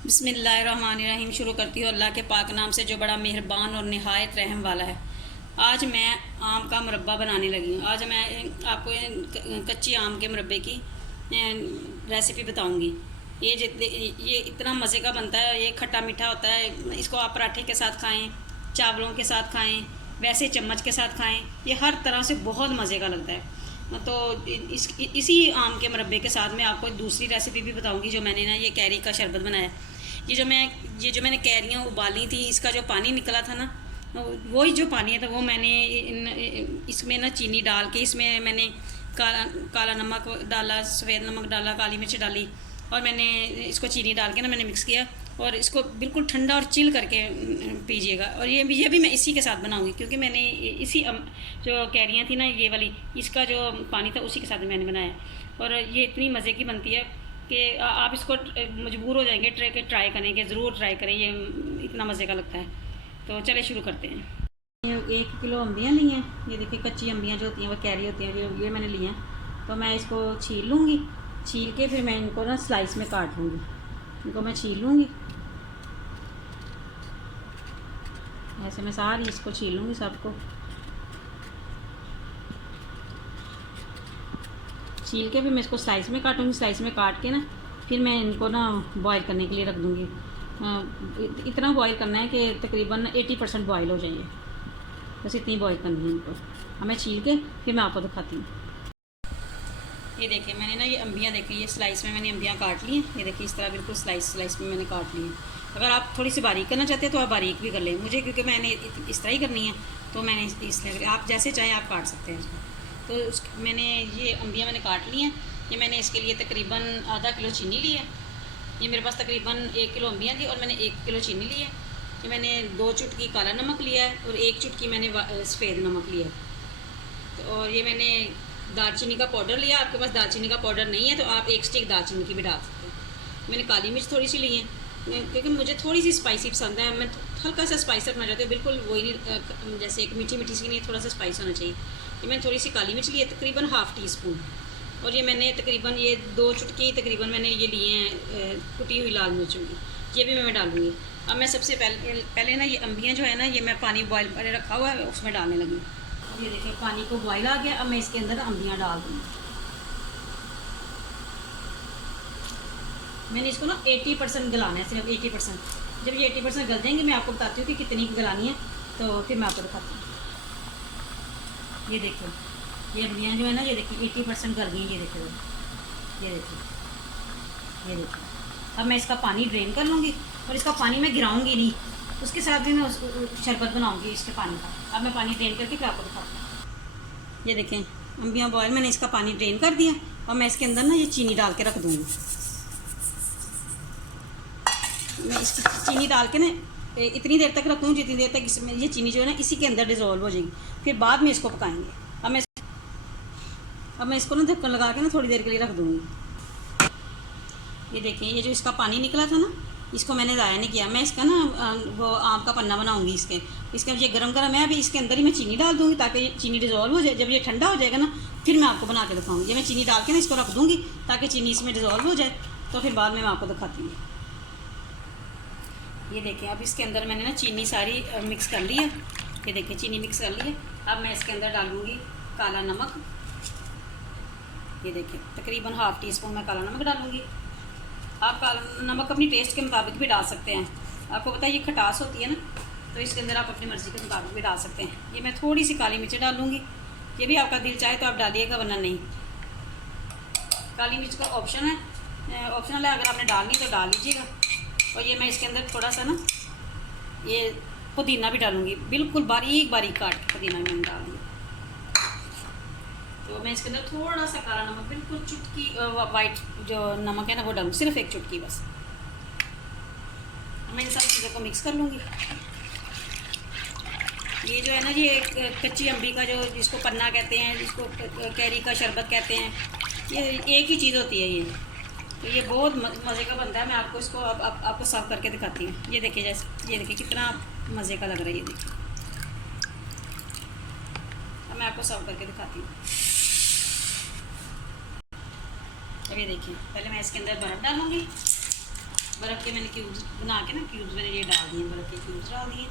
बिस्मिल्लाहिर्रहमानिर्रहीम। शुरू करती हूँ अल्लाह के पाक नाम से जो बड़ा मेहरबान और नहायत रहम वाला है। आज मैं आम का मुरब्बा बनाने लगी हूँ। आज मैं आपको कच्ची आम के मुरब्बे की रेसिपी बताऊँगी। ये इतना मज़े का बनता है। ये खट्टा मीठा होता है। इसको आप पराठे के साथ खाएँ, चावलों के साथ खाएँ, वैसे चम्मच के साथ खाएँ। ये हर तरह से बहुत मज़े का लगता है। तो इसी आम के मुरब्बे के साथ मैं आपको दूसरी रेसिपी भी बताऊंगी। जो मैंने ना ये कैरी का शरबत बनाया। ये जो मैंने कैरियाँ उबाली थी, इसका जो पानी निकला था ना, वही जो पानी है तो वो मैंने इसमें ना चीनी डाल के, इसमें मैंने काला नमक डाला, सफ़ेद नमक डाला, काली मिर्च डाली, और मैंने इसको चीनी डाल के ना मैंने मिक्स किया और इसको बिल्कुल ठंडा और चिल करके पीजिएगा। और ये भी मैं इसी के साथ बनाऊंगी, क्योंकि मैंने इसी जो कैरियाँ थी ना, ये वाली, इसका जो पानी था उसी के साथ मैंने बनाया। और ये इतनी मज़े की बनती है कि आप इसको मजबूर हो जाएंगे ट्राई करने के। ज़रूर ट्राई करें, ये इतना मज़े का लगता है। तो चले शुरू करते हैं। 1 किलो अम्बियाँ ली हैं। ये देखिए कच्ची अम्बियाँ जो होती हैं, वो कैरी होती हैं, ये मैंने ली हैं। तो मैं इसको छील लूँगी। छील के फिर मैं इनको ना स्लाइस में काट लूँगी। इनको मैं छील लूँगी, ऐसे मैं सारी इसको छील लूँगी सबको। छील के फिर मैं इसको स्लाइस में काटूँगी। स्लाइस में काट के ना फिर मैं इनको ना बॉईल करने के लिए रख दूँगी। इतना बॉईल करना है कि तकरीबन 80% बॉईल हो जाएंगे। बस इतनी बॉईल करनी है इनको। अब मैं छील के फिर मैं आपको दिखाती हूँ। ये देखिए मैंने ना ये अम्बियाँ देखी, ये स्लाइस में मैंने अम्बियाँ काट ली हैं। ये देखिए इस तरह बिल्कुल स्लाइस में मैंने काट ली हैं। अगर आप थोड़ी सी बारीक करना चाहते हैं तो आप बारीक भी कर लें। मुझे क्योंकि मैंने इस तरह ही करनी है तो मैंने इसलिए, आप जैसे चाहें आप काट सकते हैं इसको। तो मैंने ये अम्बियाँ मैंने काट ली हैं। ये मैंने इसके लिए तकरीबन आधा किलो चीनी ली है। ये मेरे पास तकरीबन 1 किलो अम्बियाँ थी और मैंने 1 किलो चीनी ली है। ये मैंने 2 चुटकी काला नमक लिया है और 1 चुटकी मैंने सफ़ेद नमक लिया है। तो और ये मैंने दालचीनी का पाउडर लिया। आपके पास दालचीनी का पाउडर नहीं है तो आप 1 स्टिक दालचीनी की भी डाल सकते हैं। मैंने काली मिर्च थोड़ी सी ली है, क्योंकि मुझे थोड़ी सी स्पाइसी पसंद है। मैं हल्का सा स्पाइस रखना चाहती हूँ, बिल्कुल वही नहीं, जैसे एक मीठी मीठी सी नहीं, थोड़ा सा स्पाइस होना चाहिए। ये मैंने थोड़ी सी काली मिर्च ली है, तकरीबन ½ टीस्पून। और ये मैंने तकरीबन ये 2 चुटकी तकरीबन मैंने ये लिए हैं कुटी हुई लाल मिर्चों की। ये भी मैं डालूँगी। अब मैं सबसे पहले ना ये अम्बियाँ जो है ना, ये मैं पानी बॉयल पहले रखा हुआ है उसमें डालने लगी। ये देखिए पानी को बॉयल आ गया। अब मैं इसके अंदर अम्बियाँ डाल दूँगी। मैंने इसको ना 80% गलाना है, सिर्फ 80%। जब ये 80% गल जाएंगे मैं आपको बताती हूँ कि कितनी गलानी है, तो फिर मैं आपको दिखाती हूँ। ये देखो ये अम्बियाँ जो है ना, ये देखिए 80% गल गई। ये देखिए ये देखिए ये देखिए। अब मैं इसका पानी ड्रेन कर लूँगी और इसका पानी मैं गिराऊँगी नहीं, उसके साथ भी मैं शरबत बनाऊँगी इसके पानी का। अब मैं पानी ड्रेन करके फिर आपको दिखाती हूँ। ये देखें अम्बियाँ बॉयल, मैंने इसका पानी ड्रेन कर दिया और मैं इसके अंदर ना ये चीनी डाल के रख दूँगी। मैं इसकी चीनी डाल के ना इतनी देर तक रखूँ जितनी देर तक इसमें ये चीनी जो है ना इसी के अंदर डिज़ोल्व हो जाएगी। फिर बाद में इसको पकाएंगे। अब मैं इसको ना ढक्कन लगा के ना थोड़ी देर के लिए रख दूँगी। ये देखिए ये जो इसका पानी निकला था ना, इसको मैंने ज़ाया नहीं किया। मैं इसका ना वो आम का पन्ना बनाऊँगी। इसके ये गरम गरम है, अभी इसके अंदर ही मैं चीनी डाल दूँगी ताकि चीनी डिज़ोल्व हो जाए। जब ये ठंडा हो जाएगा ना फिर मैं आपको बना के दिखाऊँगी। ये मैं चीनी डाल के ना इसको रख दूँगी ताकि चीनी इसमें डिज़ोल्व हो जाए, तो फिर बाद में मैं आपको दिखाती हूँ। ये देखिए अब इसके अंदर मैंने ना चीनी सारी मिक्स कर ली है। ये देखिए चीनी मिक्स कर ली है। अब मैं इसके अंदर डालूँगी काला नमक। ये देखिए तकरीबन ½ टीस्पून मैं काला नमक डालूँगी। आप काला नमक अपनी टेस्ट के मुताबिक भी डाल सकते हैं। आपको पता है ये खटास होती है ना, तो इसके अंदर आप अपनी मर्ज़ी के मुताबिक भी डाल सकते हैं। ये मैं थोड़ी सी काली मिर्च डालूँगी। ये भी आपका दिल चाहे तो आप डालिएगा, वरना नहीं। काली मिर्च का ऑप्शनल है, अगर आपने डालनी तो डाल लीजिएगा। और ये मैं इसके अंदर थोड़ा सा ना ये पुदीना भी डालूँगी, बिल्कुल बारीक बारीक काट के पुदीना भी मैं डालूँगी। तो मैं इसके अंदर थोड़ा सा काला नमक, बिल्कुल चुटकी वाइट जो नमक है ना वो डालूँ, सिर्फ 1 चुटकी बस। मैं इन सब चीज़ों को मिक्स कर लूँगी। ये जो है ना, ये कच्ची अम्बी का जो जिसको पन्ना कहते हैं, जिसको कैरी का शरबत कहते हैं, ये एक ही चीज़ होती है ये। तो ये बहुत मज़े का बनता है। मैं आपको इसको आपको सर्व करके दिखाती हूँ। ये देखिए ये देखिए कितना मज़े का लग रहा है। ये देखिए अब मैं आपको सर्व करके दिखाती हूँ। अब ये देखिए पहले मैं इसके अंदर बर्फ़ डालूँगी। बर्फ़ के मैंने क्यूब्स बना के ना, क्यूब्स मैंने ये डाल दिए, बर्फ़ के क्यूब्स डाल दिए।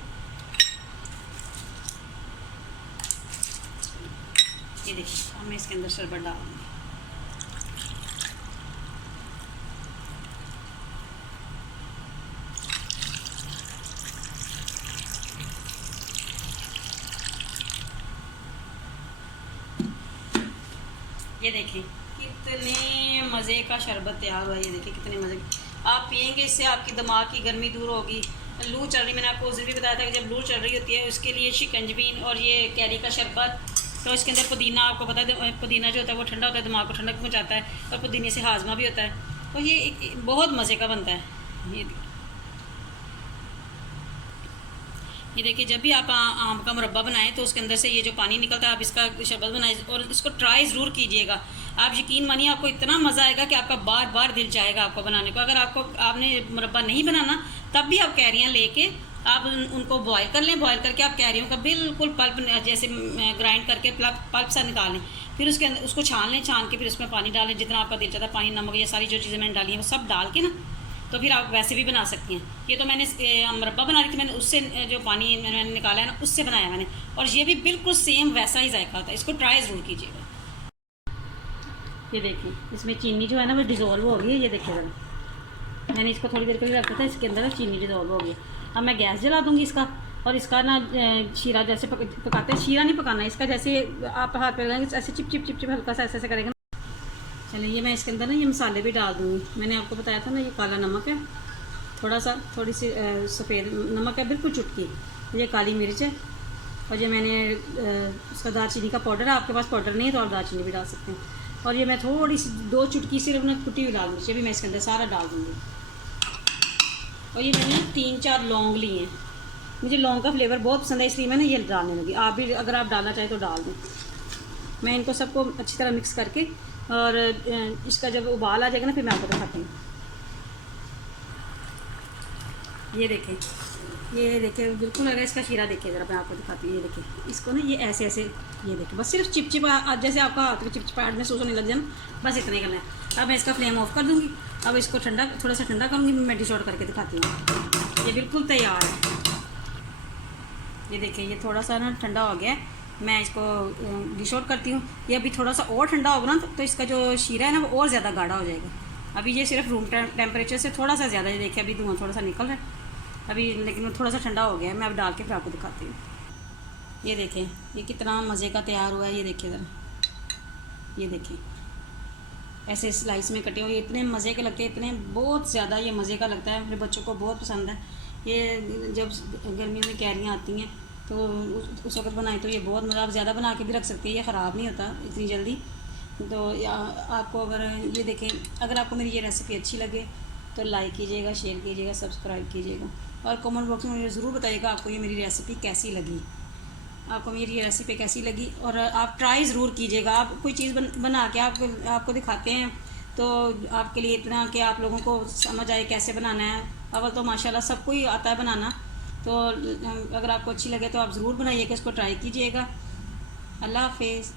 ये देखिए, अब मैं इसके अंदर शरबत डाल दूँगी। ये देखिए कितने मज़े का शरबत तैयार हुआ है। ये देखिए कितने मज़े, आप पियेंगे इससे आपकी दिमाग की गर्मी दूर होगी। लू चल रही, मैंने आपको उस दिन भी बताया था कि जब लू चल रही होती है उसके लिए शिकंजबीन और ये कैरी का शरबत, तो इसके अंदर पुदीना, आपको पता है पुदीना जो होता है वो ठंडा होता है, दिमाग को ठंडक पहुँचाता है, और पुदीने से हाजमा भी होता है, तो ये बहुत मज़े का बनता है। ये देखिए, जब भी आप आम का मुरब्बा बनाएं तो उसके अंदर से ये जो पानी निकलता है, आप इसका शरबत बनाएं और इसको ट्राई ज़रूर कीजिएगा। आप यकीन मानिए, आपको इतना मज़ा आएगा कि आपका बार बार दिल चाहेगा आपको बनाने को। अगर आपने मुरब्बा नहीं बनाना, तब भी आप कैरियाँ लेके आप उनको बॉयल कर लें। बॉयल करके आप कैरियों का बिल्कुल पल्प जैसे ग्राइंड करके पल्प सा निकाल लें, फिर उसके अंदर उसको छान लें, छान के फिर उसमें पानी डालें जितना आपका दिल चाहता है, पानी, नमक, ये सारी जो चीज़ें मैंने डाली हैं वो सब डाल के ना, तो फिर आप वैसे भी बना सकती हैं। ये तो मैंने मुरब्बा बना रही थी, मैंने उससे जो पानी मैंने निकाला है ना, उससे बनाया मैंने, और ये भी बिल्कुल सेम वैसा ही जायका था। इसको ट्राई ज़रूर कीजिएगा। ये देखिए, इसमें चीनी जो है ना वो डिज़ोल्व हो गई है। ये देखिए ज़रा, मैंने इसको थोड़ी देर के लिए रखा था, इसके अंदर चीनी डिज़ोल्व हो गई। अब मैं गैस जला दूँगी इसका, और इसका ना शीरा जैसे पकाते हैं, शीरा नहीं पकाना इसका, जैसे आप हाथ पे लगाएंगे ऐसे चिप चिप चिप चिप हल्का सा ऐसे करेंगे। चलिए, ये मैं इसके अंदर ना ये मसाले भी डाल दूँगी। मैंने आपको बताया था ना, ये काला नमक है, थोड़ी सी सफ़ेद नमक है, बिल्कुल चुटकी, ये काली मिर्च है, और ये मैंने उसका दालचीनी का पाउडर है। आपके पास पाउडर नहीं है तो आप दालचीनी भी डाल सकते हैं। और ये मैं थोड़ी सी 2 चुटकी सिर्फ ना कुटी हुई लाल मिर्च, ये भी मैं इसके अंदर सारा डाल दूँगी। और ये मैंने 3-4 लौंग लिए हैं, मुझे लौंग का फ्लेवर बहुत पसंद है, इसलिए मैंने ये डालने लगी। आप भी अगर आप डालना चाहें तो डाल दें। मैं इनको सबको अच्छी तरह मिक्स करके, और इसका जब उबाल आ जाएगा ना, फिर मैं आपको दिखाती हूँ। ये देखिए बिल्कुल अगर इसका शीरा देखिए ज़रा, मैं आपको दिखाती हूँ। ये देखिए, इसको ना ये ऐसे ऐसे, ये देखिए बस सिर्फ चिपचिपा, जैसे आपका हाथ में चिपचिपाहट महसूस होने लग जाए ना, बस इतना करना है। अब मैं इसका फ्लेम ऑफ कर दूँगी। अब इसको थोड़ा सा ठंडा करूँगी, मैं डिश आउट करके दिखाती हूँ। ये बिल्कुल तैयार है। ये देखिए, ये थोड़ा सा ना ठंडा हो गया है, मैं इसको डिश आउट करती हूँ। ये अभी थोड़ा सा और ठंडा होगा ना, तो इसका जो शीरा है ना वो और ज़्यादा गाढ़ा हो जाएगा। अभी ये सिर्फ रूम टेम्परेचर से थोड़ा सा ज़्यादा, ये देखिए अभी धुआं थोड़ा सा निकल रहा है अभी, लेकिन वो थोड़ा सा ठंडा हो गया है। मैं अब डाल के फिर आपको दिखाती हूँ। ये देखें, ये कितना मज़े का तैयार हुआ है। ये देखिए ज़रा, ये देखिए ऐसे स्लाइस में कटे हुए, इतने मज़े के लगते हैं, इतने बहुत ज़्यादा ये मज़े का लगता है। मेरे बच्चों को बहुत पसंद है। ये जब गर्मियों में कैरियाँ आती हैं तो उस वक्त बनाए तो ये बहुत मज़ा, आप ज़्यादा बना के भी रख सकती है, ये ख़राब नहीं होता इतनी जल्दी। तो आपको अगर ये देखें, अगर आपको मेरी ये रेसिपी अच्छी लगे तो लाइक कीजिएगा, शेयर कीजिएगा, सब्सक्राइब कीजिएगा, और कमेंट बॉक्स में मुझे ज़रूर बताइएगा आपको ये मेरी रेसिपी कैसी लगी, आपको मेरी ये रेसिपी कैसी लगी। और आप ट्राई ज़रूर कीजिएगा। आप कोई चीज़ बना के आपको दिखाते हैं तो आपके लिए इतना कि आप लोगों को समझ आए कैसे बनाना है। अव्वल तो माशाल्लाह सबको ही आता है बनाना, तो अगर आपको अच्छी लगे तो आप ज़रूर बनाइएगा, इसको ट्राई कीजिएगा। अल्लाह हाफिज़।